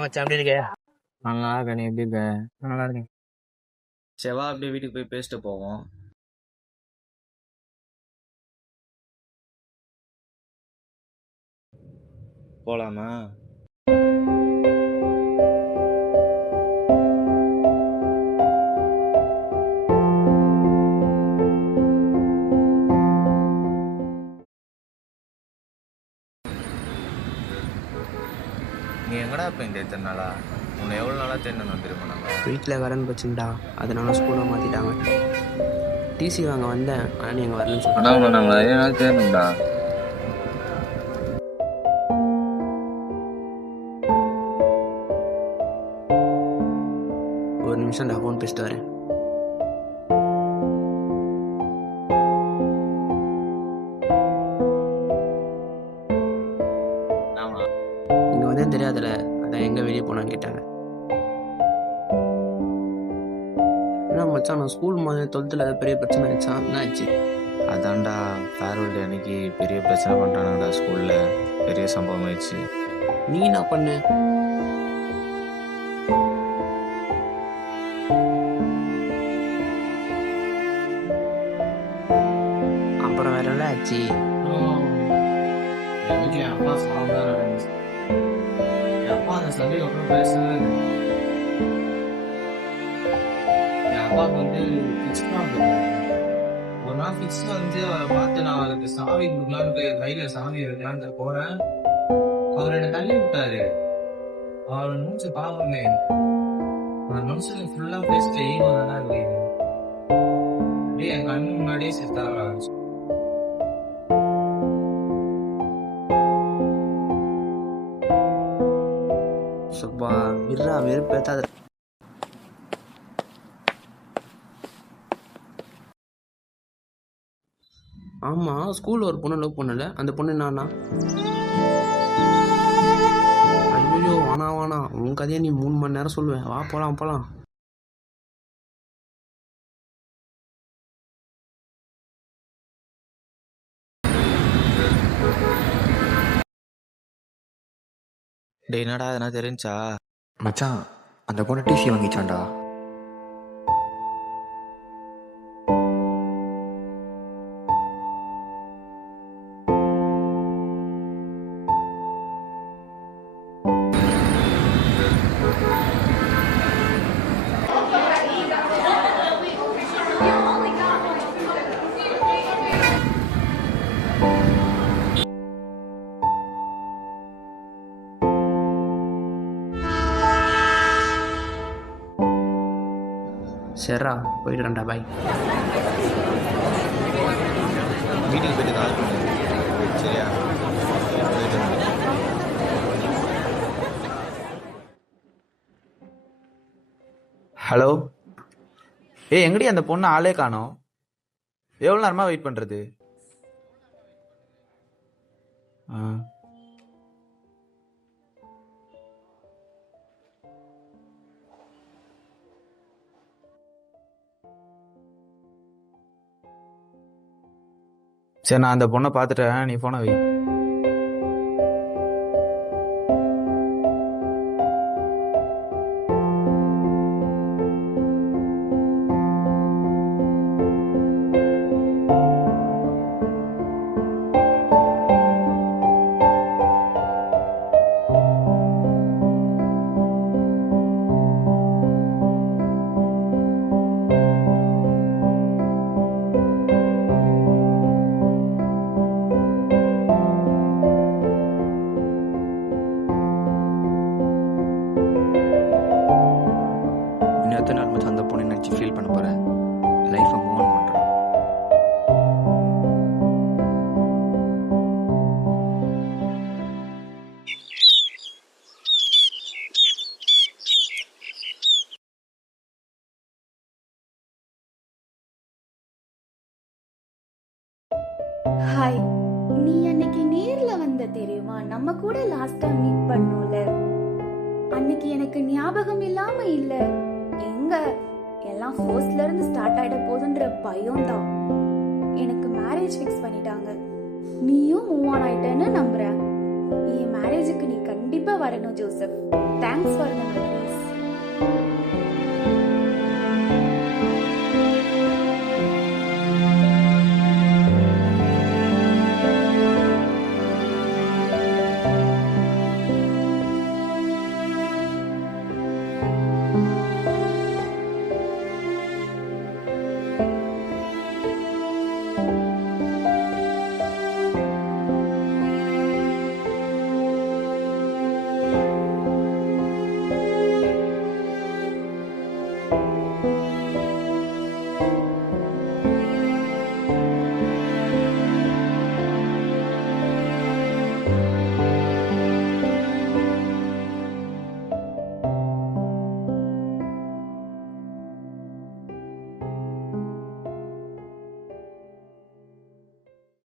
மச்சான் எப்படி இருக்க? நல்லா இருக்க. நீ எப்படி இருக்க? நல்லா இருக்கேன். செவ்வா அப்படியே வீட்டுக்கு போய் பேசிட்டு போவோம். போலாமா? நீ எங்கடா இப்போ இந்த எத்தனை நாளா? உன்னை எவ்வளோ நாளாக தேடணும் தெரியுமா? நாங்கள் வீட்டில் கடன் போச்சுண்டா, அதனால ஸ்கூலை மாற்றிட்டாங்க. டிசி வாங்க வந்தேன், ஆனால் நீ அங்கே வரலன்னு சொன்னா. ஆனால் நாங்கள் நிறைய நாள் தேடணும்டா. ஒரு நிமிஷம் நான் ஃபோன் பேசிட்டு வரேன். இங்கே வந்தே தெரியாதுல்ல, அதான் எங்கே வெளியே போனான்னு கேட்டாங்க. என்ன மச்சான், நான் ஸ்கூல் மாதிரி 12th ஏதாவது பெரிய பிரச்சனை ஆயிடுச்சா? என்ன ஆச்சு? அதான்டா ஃபேர்வெல் டே அன்னைக்கு பெரிய பிரச்சனை பண்ணிட்டானுங்கடா. ஸ்கூலில் பெரிய சம்பவம் ஆயிடுச்சு. நீ என்ன பண்ண? அப்புறம் வேற என்ன ஆச்சு? என் அப்பா சாப்பிட என் அப்பா அந்த சண்டைக்கு அப்புறம் பேசுறது. என் அப்பாவுக்கு வந்து ஃபிக்ஸ் ஒரு நாள் ஃபிக்ஸ் வந்து அவரை பார்த்து நான் அவருக்கு சாவி கொடுக்கலான்னு கையில சாவி இருக்கலான்னு போறேன். அவர் என்னை தள்ளி விட்டாரு. அவரோட நிமிஷம் பாவமே, அந்த நிமிஷம் ஃபுல்லா பேசிட்டு ஈகோ தானே இருக்கு. அப்படியே என் கண்ணு முன்னாடியே செத்தாக ஆரம்பிச்சு. சுப்பா விட்றா, வெறுப்பேத்தாத. ஆமா, ஸ்கூல்ல ஒரு பொண்ணு லவ் பண்ணல, அந்த பொண்ணு என்னன்னா? ஐயோ வானா உன் கதையை நீ 3 மணி நேரம் சொல்லுவேன். வா போலாம். டே என்னடா எதனா தெரிஞ்சா? மச்சான், அந்த பொண்ணு டிசி வாங்கிச்சான்டா. சரிடா, போயிடுறேன்டா, பாய். வீட்டுக்கு போயிட்டு கால் பண்ணு. சரியா? போயிட்டு வரேன். ஹலோ. எங்கடி அந்த பொண்ணு ஆளே காணோம்? எவ்வளோ நேரமா வெயிட் பண்ணுறது? சரி, நான் அந்த பொண்ணை பார்த்துட்டேன், நீ ஃபோனை வை. மச்சான் அந்த பொண்ணை நினச்சி ஃபீல் பண்ண போகிறேன். லைஃப்பை மூவ் ஆன் பண்ணுறேன். ஹாய், நீ அன்னைக்கு நேர்ல வந்த தெரியுமா? நம்ம கூட லாஸ்டா மீட் பண்ணோம்ல, அன்னைக்கு எனக்கு ஞாபகம் இல்லாம இல்ல. எங்க எல்லாம் ஃபர்ஸ்ட்ல இருந்து ஸ்டார்ட் ஆயிட போகுதுன்ற பயம் தான். எனக்கு மேரேஜ் ஃபிக்ஸ் பண்ணிட்டாங்க. நீயும் மூவ் ஆன் ஆயிட்டேன்னு நம்புறேன். என் மேரேஜுக்கு நீ கண்டிப்பா வரணும் Joseph. Thanks for the memories.